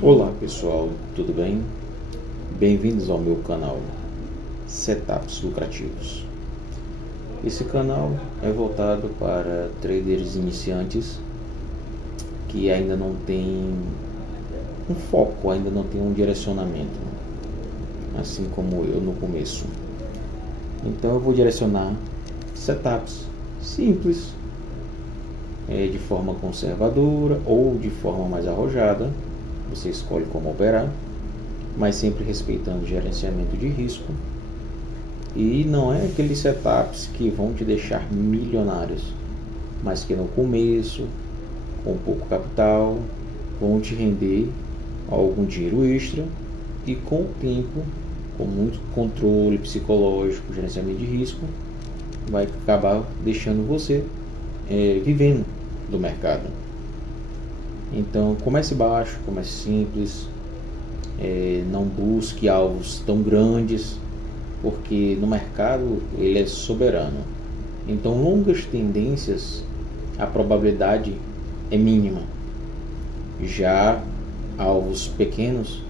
Olá pessoal, tudo bem? Bem-vindos ao meu canal Setups Lucrativos. Esse canal é voltado para traders iniciantes que ainda não tem um foco, ainda não tem um direcionamento, assim como eu no começo. Então eu vou direcionar setups simples, de forma conservadora ou de forma mais arrojada. Você escolhe como operar, mas sempre respeitando o gerenciamento de risco. E não é aqueles setups que vão te deixar milionários, mas que no começo, com pouco capital, vão te render algum dinheiro extra e com o tempo, com muito controle psicológico, gerenciamento de risco, vai acabar deixando você vivendo do mercado. Então comece baixo, comece simples, não busque alvos tão grandes, porque no mercado ele é soberano. Então longas tendências, a probabilidade é mínima. Já alvos pequenos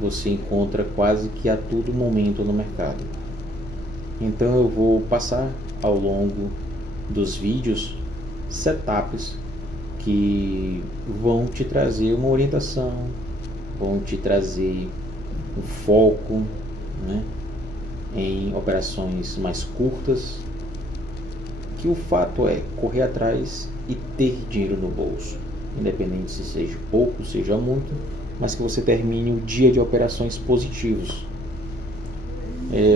você encontra quase que a todo momento no mercado. Então eu vou passar ao longo dos vídeos setups que vão te trazer uma orientação, vão te trazer um foco, né, em operações mais curtas, que o fato é correr atrás e ter dinheiro no bolso, independente se seja pouco, seja muito, mas que você termine o dia de operações positivos.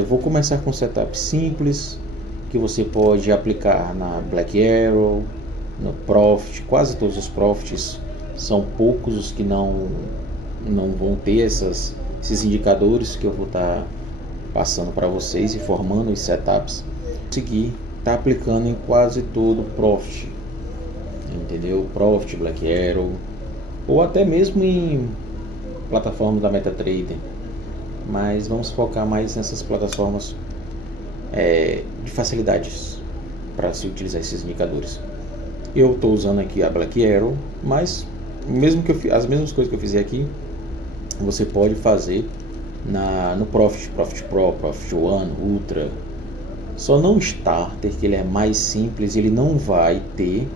Vou começar com um setup simples, que você pode aplicar na Black Arrow, no Profit. Quase todos os Profits, são poucos os que não vão ter esses indicadores que eu vou estar passando para vocês, informando os setups. Conseguir estar aplicando em quase todo Profit, entendeu? Profit, Black Arrow, ou até mesmo em plataformas da MetaTrader, mas vamos focar mais nessas plataformas de facilidades para se utilizar esses indicadores. Eu estou usando aqui a Black Arrow, mas mesmo que as mesmas coisas que eu fizer aqui, você pode fazer no Profit Pro, Profit One, Ultra. Só não Starter, que ele é mais simples, ele não vai ter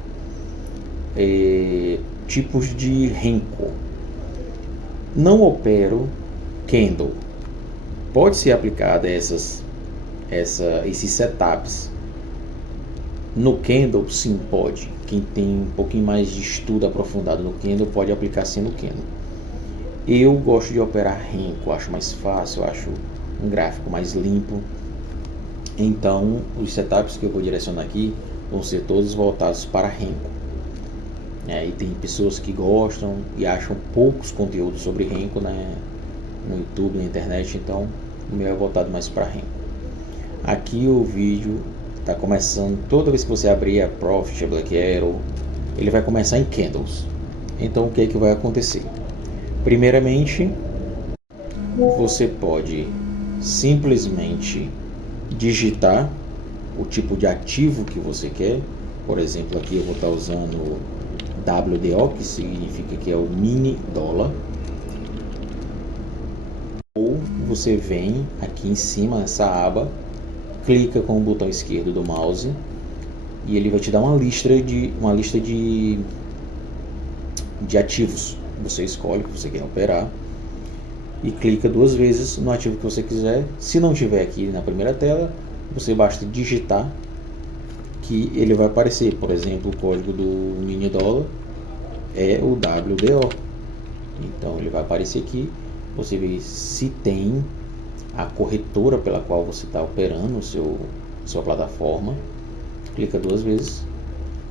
tipos de Renko. Não opero Candle. Pode ser aplicada esses setups no Candle? Sim, pode. Quem tem um pouquinho mais de estudo aprofundado no Candle pode aplicar sim no Candle. Eu gosto de operar Renko, acho mais fácil, acho um gráfico mais limpo. Então os setups que eu vou direcionar aqui vão ser todos voltados para Renko. E tem pessoas que gostam e acham poucos conteúdos sobre Renko, né, no YouTube, na internet, então o meu é voltado mais para Renko. Aqui o vídeo está começando, toda vez que você abrir a Profit, a Black Arrow, ele vai começar em Candles. Então o que é que vai acontecer? Primeiramente, você pode simplesmente digitar o tipo de ativo que você quer. Por exemplo, aqui eu vou estar usando WDO, que significa que é o mini dólar. Ou você vem aqui em cima nessa aba, clica com o botão esquerdo do mouse e ele vai te dar uma lista de ativos. Você escolhe o que você quer operar e clica duas vezes no ativo que você quiser. Se não tiver aqui na primeira tela, você basta digitar que ele vai aparecer. Por exemplo, o código do mini dólar é o WDO. Então ele vai aparecer aqui. Você vê se tem a corretora pela qual você está operando sua plataforma. Clica duas vezes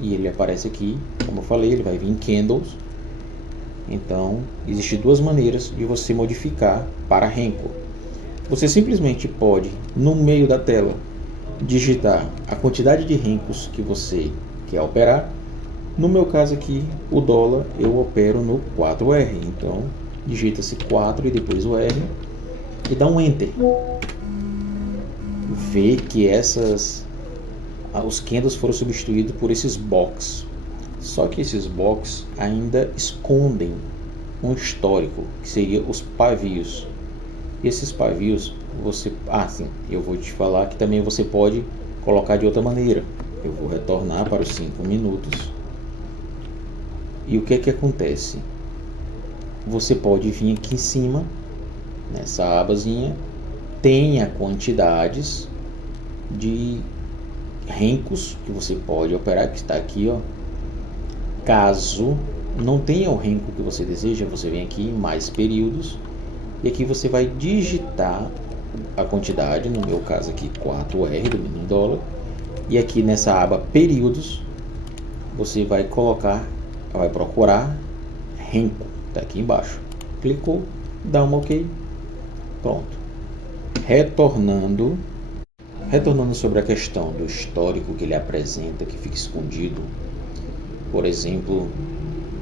e ele aparece aqui. Como eu falei, ele vai vir em Candles. Então existem duas maneiras de você modificar para Renko. Você simplesmente pode, no meio da tela, digitar a quantidade de Renkos que você quer operar. No meu caso aqui, o dólar, eu opero no 4R. Então digita-se 4 e depois o R e dá um Enter. Vê que os candles foram substituídos por esses box. Só que esses box ainda escondem um histórico, que seria os pavios. Esses pavios, sim, eu vou te falar que também você pode colocar de outra maneira. Eu vou retornar para os 5 minutos. E o que é que acontece? Você pode vir aqui em cima, nessa abazinha, tenha quantidades de rencos que você pode operar, que está aqui, ó. Caso não tenha o renco que você deseja, você vem aqui em mais períodos e aqui você vai digitar a quantidade, no meu caso aqui 4R do mínimo dólar, e aqui nessa aba períodos você vai procurar renco, tá aqui embaixo. Clicou, dá um OK, pronto. Retornando sobre a questão do histórico que ele apresenta, que fica escondido. Por exemplo,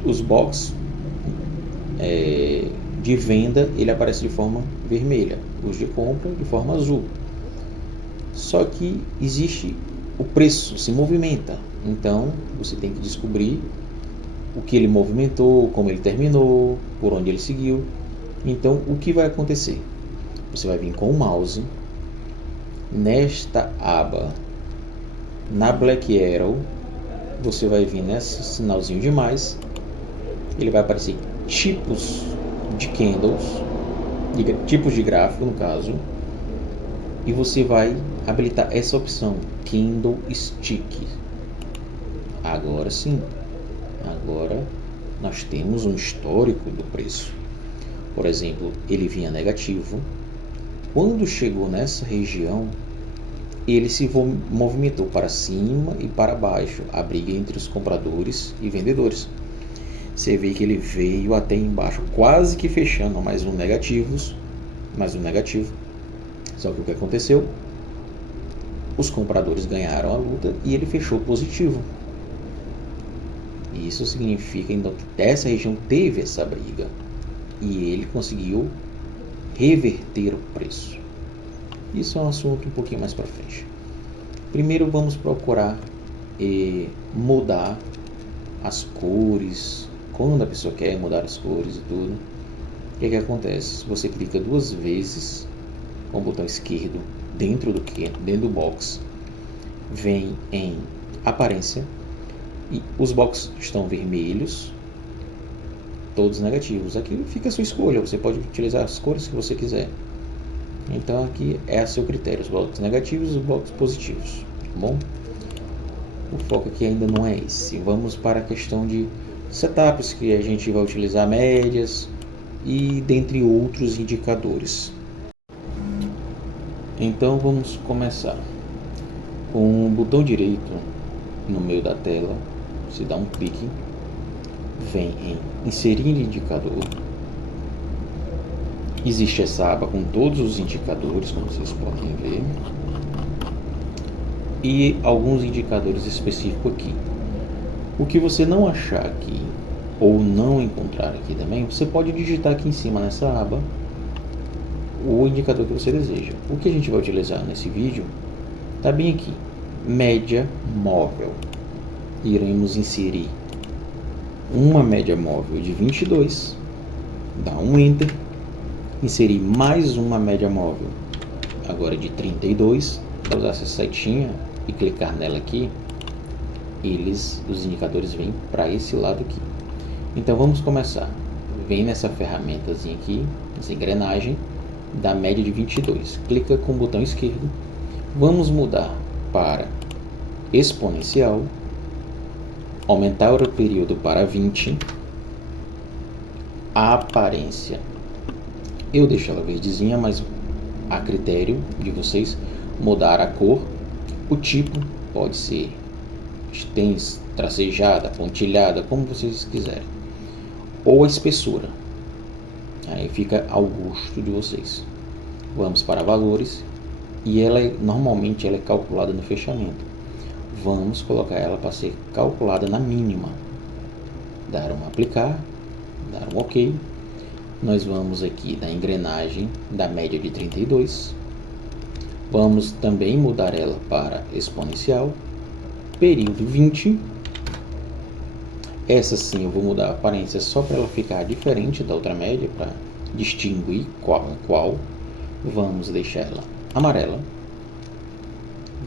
os box de venda, ele aparece de forma vermelha, os de compra de forma azul. Só que existe o preço, se movimenta. Então você tem que descobrir o que ele movimentou, como ele terminou, por onde ele seguiu. Então o que vai acontecer? Você vai vir com o mouse nesta aba, na Black Arrow, você vai vir nesse sinalzinho de mais, ele vai aparecer tipos de candles, tipos de gráfico no caso, e você vai habilitar essa opção, Candlestick. Agora sim, agora nós temos um histórico do preço. Por exemplo, ele vinha negativo. Quando chegou nessa região, ele se movimentou para cima e para baixo, a briga entre os compradores e vendedores. Você vê que ele veio até embaixo, quase que fechando mais um negativo. Só que o que aconteceu? Os compradores ganharam a luta e ele fechou positivo. Isso significa então que essa região teve essa briga e ele conseguiu reverter o preço. Isso é um assunto um pouquinho mais para frente. Primeiro vamos procurar mudar as cores, quando a pessoa quer mudar as cores e tudo. O que acontece? Você clica 2 vezes com o botão esquerdo dentro do box, vem em aparência e os boxes estão vermelhos, todos negativos. Aqui fica a sua escolha, você pode utilizar as cores que você quiser. Então aqui é a seu critério, os blocos negativos e os blocos positivos, tá bom? O foco aqui ainda não é esse. Vamos para a questão de setups, que a gente vai utilizar médias e dentre outros indicadores. Então vamos começar. Com o botão direito no meio da tela, você dá um clique, vem em inserir indicador. Existe essa aba com todos os indicadores, como vocês podem ver, e alguns indicadores específicos aqui. O que você não achar aqui ou não encontrar aqui também, você pode digitar aqui em cima nessa aba o indicador que você deseja. O que a gente vai utilizar nesse vídeo está bem aqui, média móvel. Iremos inserir uma média móvel de 22, dá um Enter, inserir mais uma média móvel agora de 32, vou usar essa setinha e clicar nela aqui, os indicadores vêm para esse lado aqui. Então vamos começar. Vem nessa ferramentazinha aqui, essa engrenagem da média de 22, clica com o botão esquerdo, vamos mudar para exponencial, aumentar o período para 20, a aparência eu deixo ela verdezinha, mas a critério de vocês mudar a cor. O tipo pode ser extensa, tracejada, pontilhada, como vocês quiserem, ou a espessura, aí fica ao gosto de vocês. Vamos para valores e normalmente ela é calculada no fechamento. Vamos colocar ela para ser calculada na mínima, dar um aplicar, dar um OK. Nós vamos aqui na engrenagem da média de 32, vamos também mudar ela para exponencial, período 20, Essa sim eu vou mudar a aparência só para ela ficar diferente da outra média, para distinguir qual é qual. Vamos deixar ela amarela.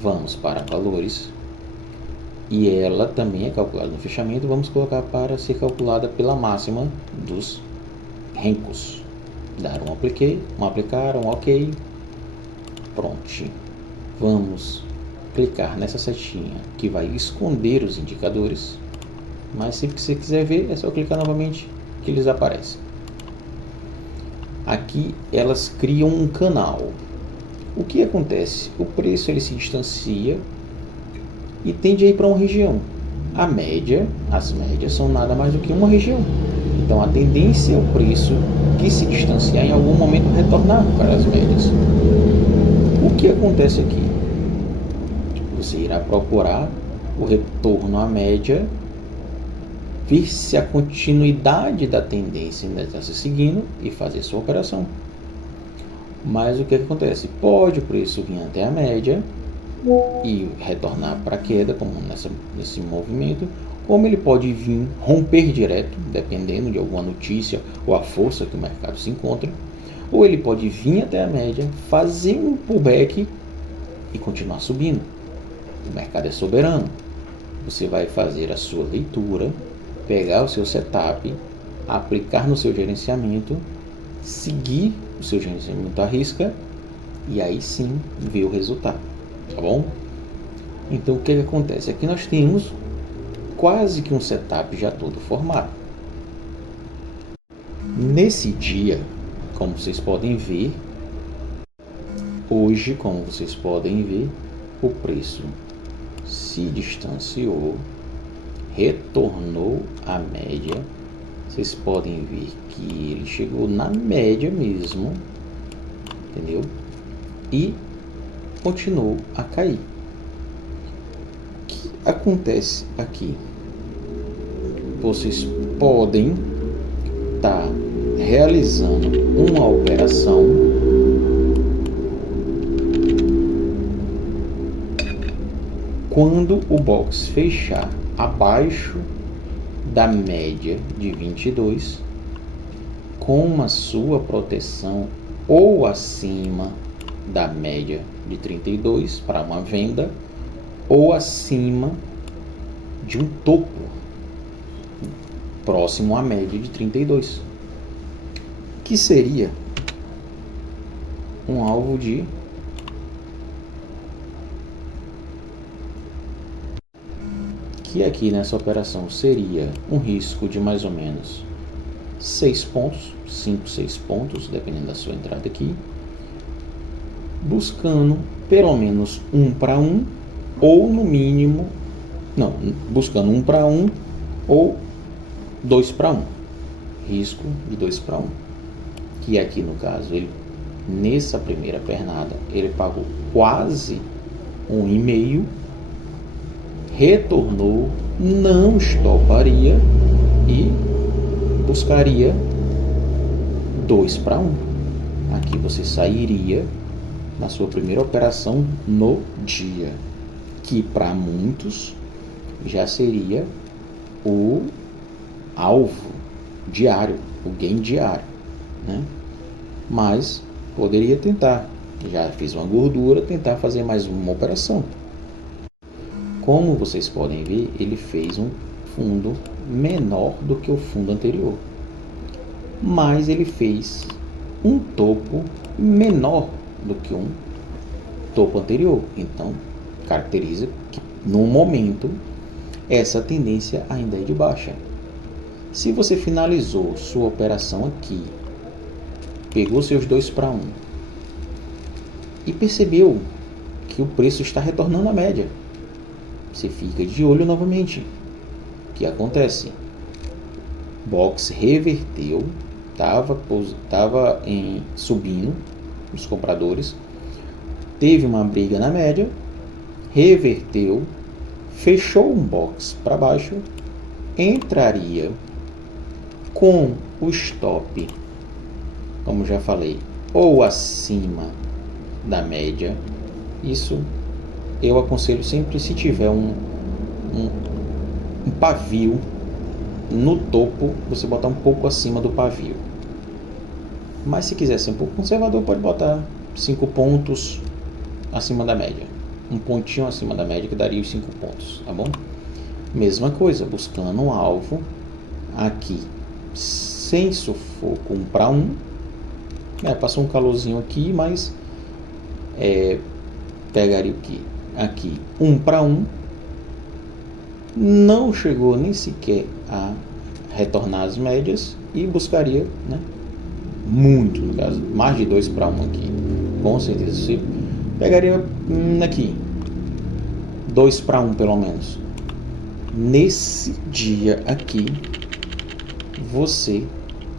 Vamos para valores. E ela também é calculada no fechamento. Vamos colocar para ser calculada pela máxima dos rancos. Dar um aplicar, um ok. Pronto. Vamos clicar nessa setinha que vai esconder os indicadores. Mas se você quiser ver, é só clicar novamente que eles aparecem. Aqui elas criam um canal. O que acontece? O preço ele se distancia e tende a ir para uma região. A média, as médias são nada mais do que uma região. Então a tendência é o preço que se distanciar em algum momento retornar para as médias. O que acontece aqui? Você irá procurar o retorno à média, ver se a continuidade da tendência ainda está se seguindo e fazer sua operação. Mas o que acontece? Pode o preço vir até a média e retornar para a queda, como nesse movimento, como ele pode vir romper direto, dependendo de alguma notícia ou a força que o mercado se encontra, ou ele pode vir até a média, fazer um pullback e continuar subindo. O mercado é soberano. Você vai fazer a sua leitura, pegar o seu setup, aplicar no seu gerenciamento, seguir o seu gerenciamento à risca e aí sim ver o resultado, tá bom? Então o que acontece? Aqui nós temos quase que um setup já todo formado. Nesse dia, como vocês podem ver, hoje, como vocês podem ver, o preço se distanciou, retornou à média. Vocês podem ver que ele chegou na média mesmo, entendeu? E continuou a cair. O que acontece aqui? Vocês podem estar realizando uma operação quando o box fechar abaixo da média de 22, com a sua proteção ou acima da média de 32 para uma venda, ou acima de um topo próximo à média de 32, que seria um alvo de que aqui nessa operação seria um risco de mais ou menos 6 pontos, 5, 6 pontos, dependendo da sua entrada aqui, buscando pelo menos 1 para 1, ou no mínimo, não, buscando 1 para 1 ou 2 para 1, risco de 2 para 1, que aqui no caso, ele, nessa primeira pernada, ele pagou quase 1,5, retornou, não estoparia e buscaria 2 para 1. Aqui você sairia na sua primeira operação no dia, que para muitos já seria o alvo diário, o gain diário, né? Mas poderia tentar, já fez uma gordura, tentar fazer mais uma operação. Como vocês podem ver, ele fez um fundo menor do que o fundo anterior, mas ele fez um topo menor do que um topo anterior. Então, caracteriza que no momento essa tendência ainda é de baixa. Se você finalizou sua operação aqui, pegou seus 2 para 1 e percebeu que o preço está retornando à média, você fica de olho novamente. O que acontece? Box reverteu, estava subindo os compradores, teve uma briga na média, reverteu, fechou um box para baixo, entraria com o stop, como já falei, ou acima da média. Isso eu aconselho sempre se tiver um pavio no topo você botar um pouco acima do pavio. Mas se quiser ser um pouco conservador, pode botar 5 pontos acima da média. Um pontinho acima da média que daria os 5 pontos, tá bom? Mesma coisa, buscando um alvo aqui, sem sufoco, 1 para 1. Passou um calorzinho aqui, mas pegaria o que? Aqui, 1 para 1. Não chegou nem sequer a retornar as médias e buscaria, né, muito, no caso, mais de 2 para 1 aqui. Com certeza, você pegaria aqui 2 para 1 pelo menos. Nesse dia aqui, você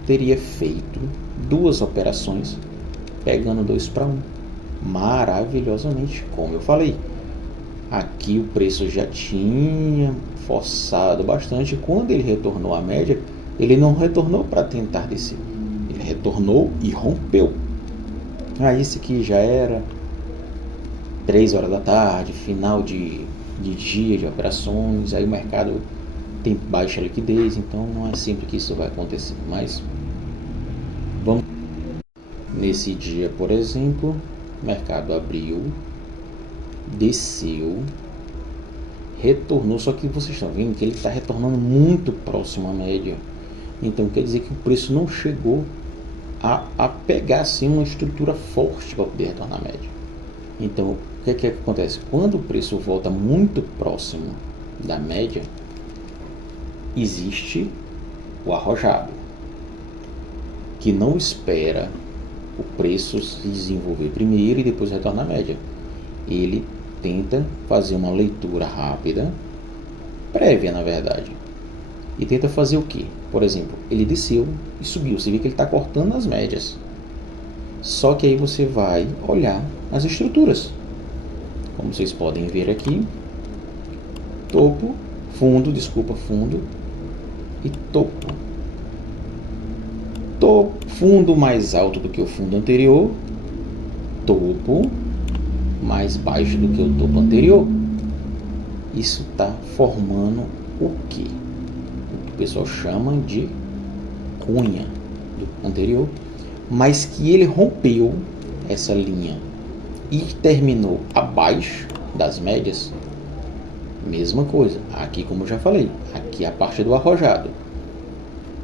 teria feito 2 operações pegando 2 para 1 maravilhosamente, como eu falei. Aqui o preço já tinha forçado bastante. Quando ele retornou à média, ele não retornou para tentar descer, ele retornou e rompeu. Esse aqui já era 3 horas da tarde, final de dia de operações, aí o mercado tem baixa liquidez, então não é sempre que isso vai acontecer. Mas vamos nesse dia, por exemplo, o mercado abriu, desceu, retornou, só que vocês estão vendo que ele está retornando muito próximo à média. Então quer dizer que o preço não chegou a pegar assim uma estrutura forte para poder retornar à média. Então o que acontece? Quando o preço volta muito próximo da média, existe o arrojado, que não espera o preço se desenvolver primeiro e depois retorna à média. Ele tenta fazer uma leitura rápida, prévia na verdade, e tenta fazer o que? Por exemplo, ele desceu e subiu, você vê que ele está cortando as médias, só que aí você vai olhar as estruturas, como vocês podem ver aqui, topo, fundo e topo. Fundo mais alto do que o fundo anterior, topo mais baixo do que o topo anterior. Isso está formando o que? O que o pessoal chama de cunha do anterior, mas que ele rompeu essa linha e terminou abaixo das médias. Mesma coisa, aqui como eu já falei, aqui é a parte do arrojado.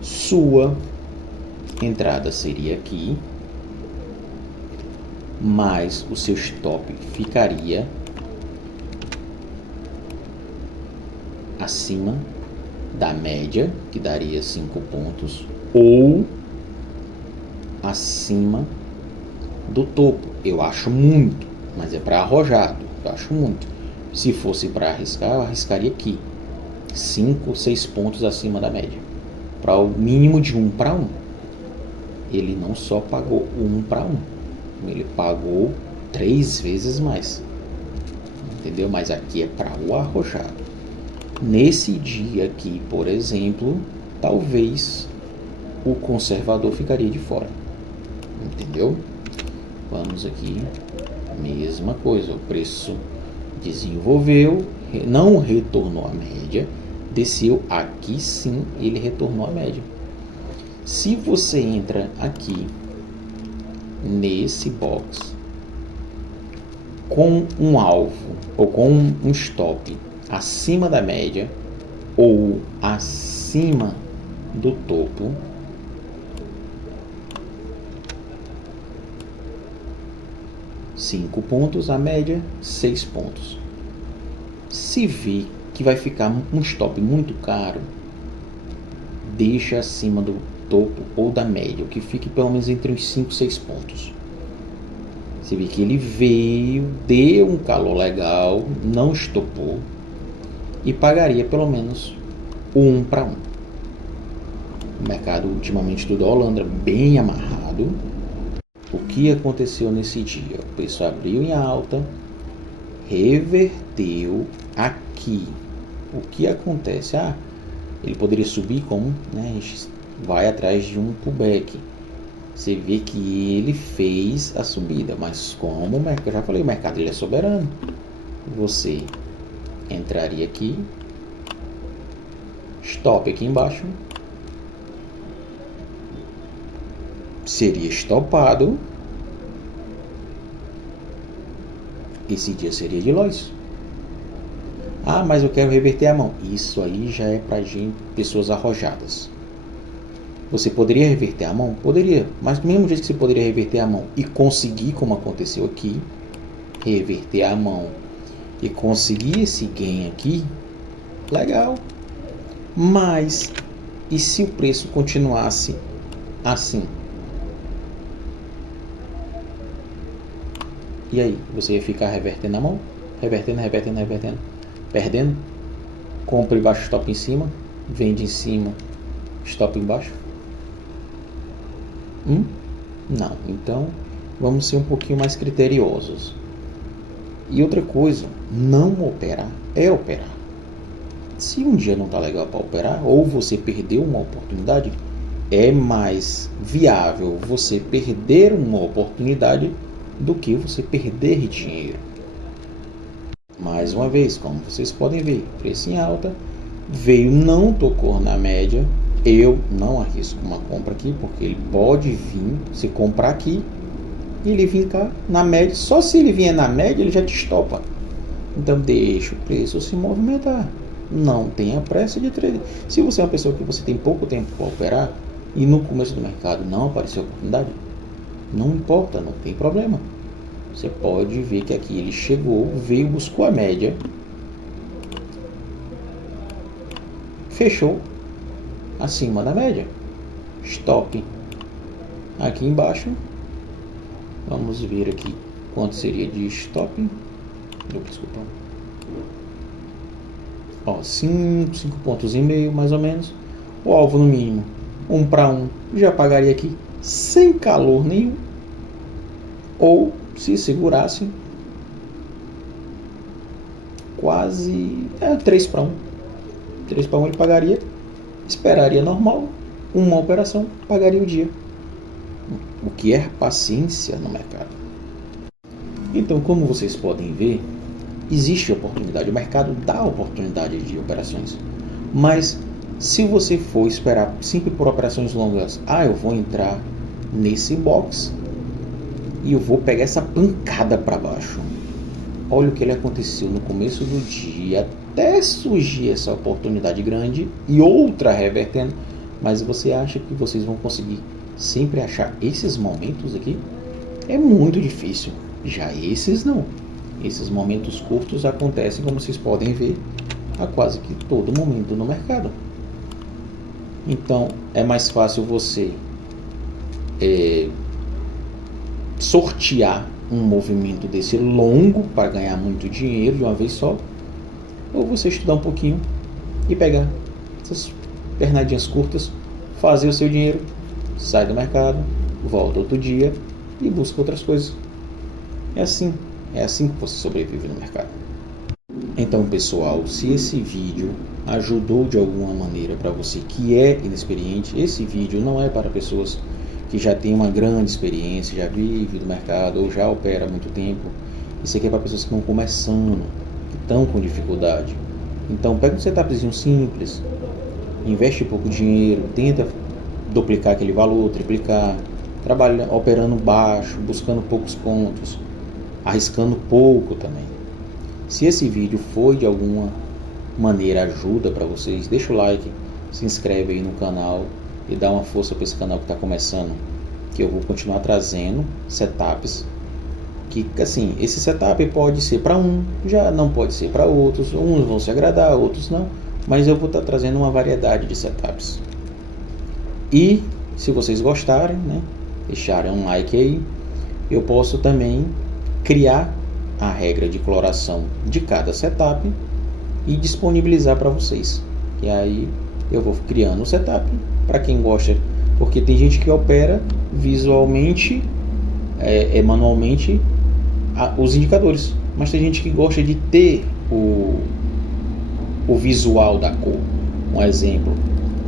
Sua entrada seria aqui, mas o seu stop ficaria acima da média, que daria 5 pontos, ou acima do topo. Eu acho muito, mas é para arrojado, eu acho muito. Se fosse para arriscar, eu arriscaria aqui, 5, 6 pontos acima da média, para o mínimo de 1 para 1. Ele não só pagou 1 para 1, ele pagou 3 vezes mais, entendeu? Mas aqui é para o arrojado. Nesse dia aqui, por exemplo, talvez o conservador ficaria de fora, entendeu? Vamos aqui, mesma coisa, o preço desenvolveu, não retornou à média, desceu, aqui sim ele retornou à média. Se você entra aqui nesse box com um alvo ou com um stop acima da média ou acima do topo, cinco pontos, a média 6 pontos. Se vê que vai ficar um stop muito caro, deixa acima do topo ou da média, o que fique pelo menos entre os 5 e 6 pontos. Você vê que ele veio, deu um calor legal, não estopou e pagaria pelo menos 1 para 1. O mercado ultimamente do dólar anda bem amarrado. O que aconteceu nesse dia? O preço abriu em alta, reverteu aqui. O que acontece? Ele poderia subir como, né? A gente vai atrás de um pullback. Você vê que ele fez a subida, mas como o mercado, eu já falei, o mercado ele é soberano. Você entraria aqui, Stop aqui embaixo. Seria estopado. Esse dia seria de loss. Ah, mas eu quero reverter a mão. Isso aí já é para gente, pessoas arrojadas. Você poderia reverter a mão? Poderia. Mas do mesmo jeito que você poderia reverter a mão e conseguir, como aconteceu aqui, reverter a mão e conseguir esse gain aqui, legal. Mas, e se o preço continuasse assim? E aí, você ia ficar revertendo a mão? Revertendo, perdendo? Compra embaixo, stop em cima. Vende em cima, stop embaixo. Não. Então, vamos ser um pouquinho mais criteriosos. E outra coisa, não operar é operar. Se um dia não está legal para operar, ou você perdeu uma oportunidade, é mais viável você perder uma oportunidade do que você perder dinheiro. Mais uma vez, como vocês podem ver, preço em alta, veio, não tocou na média. Eu não arrisco uma compra aqui, porque ele pode vir, se comprar aqui, e ele vir cá na média. Só se ele vier na média, ele já te estopa. Então deixa o preço se movimentar. Não tenha pressa de trader. Se você é uma pessoa que você tem pouco tempo para operar e no começo do mercado não apareceu oportunidade, não importa, não tem problema. Você pode ver que aqui ele chegou, veio, buscou a média, fechou acima da média, stop aqui embaixo. Vamos ver aqui quanto seria de stop. Desculpa. Ó, 5 pontos e meio mais ou menos. O alvo no mínimo 1 para 1 já pagaria aqui sem calor nenhum. Ou se segurasse quase 3 para 1. 3 para 1 ele pagaria, esperaria normal, uma operação, pagaria o dia. O que é paciência no mercado. Então, como vocês podem ver, existe oportunidade, o mercado dá oportunidade de operações, mas se você for esperar sempre por operações longas, eu vou entrar nesse box e eu vou pegar essa pancada para baixo. Olha o que ele aconteceu no começo do dia, até surgir essa oportunidade grande e outra revertendo. Mas você acha que vocês vão conseguir sempre achar esses momentos aqui? É muito difícil. Já esses não. Esses momentos curtos acontecem, como vocês podem ver, a quase que todo momento no mercado. Então é mais fácil você sortear um movimento desse longo para ganhar muito dinheiro de uma vez só, ou você estudar um pouquinho e pegar essas pernadinhas curtas, fazer o seu dinheiro, sai do mercado, volta outro dia e busca outras coisas. É assim que você sobrevive no mercado. Então, pessoal, se esse vídeo ajudou de alguma maneira para você que é inexperiente, esse vídeo não é para pessoas que já tem uma grande experiência, já vive no mercado ou já opera há muito tempo. Isso aqui é para pessoas que estão começando, que estão com dificuldade. Então pega um setupzinho simples, investe pouco dinheiro, tenta duplicar aquele valor, triplicar, trabalha operando baixo, buscando poucos pontos, arriscando pouco também. Se esse vídeo foi de alguma maneira ajuda para vocês, deixa o like, se inscreve aí no canal e dá uma força para esse canal que está começando, que eu vou continuar trazendo setups que, assim, esse setup pode ser para já não pode ser para outros, uns vão se agradar, outros não, mas eu vou estar trazendo uma variedade de setups. E se vocês gostarem, deixarem um like aí, eu posso também criar a regra de coloração de cada setup e disponibilizar para vocês. E aí eu vou criando o setup para quem gosta, porque tem gente que opera visualmente, manualmente os indicadores, mas tem gente que gosta de ter o visual da cor. Um exemplo,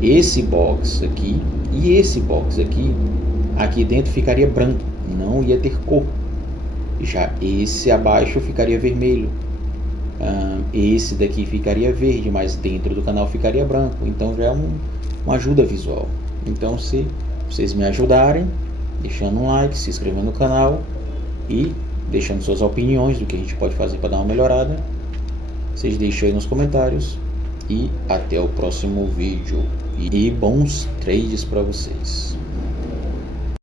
esse box aqui e esse box aqui dentro ficaria branco, não ia ter cor. Já esse abaixo ficaria vermelho. esse daqui ficaria verde, mas dentro do canal ficaria branco. Então já é uma ajuda visual. Então, se vocês me ajudarem, deixando um like, se inscrevendo no canal e deixando suas opiniões do que a gente pode fazer para dar uma melhorada, vocês deixam aí nos comentários. E até o próximo vídeo. E bons trades para vocês.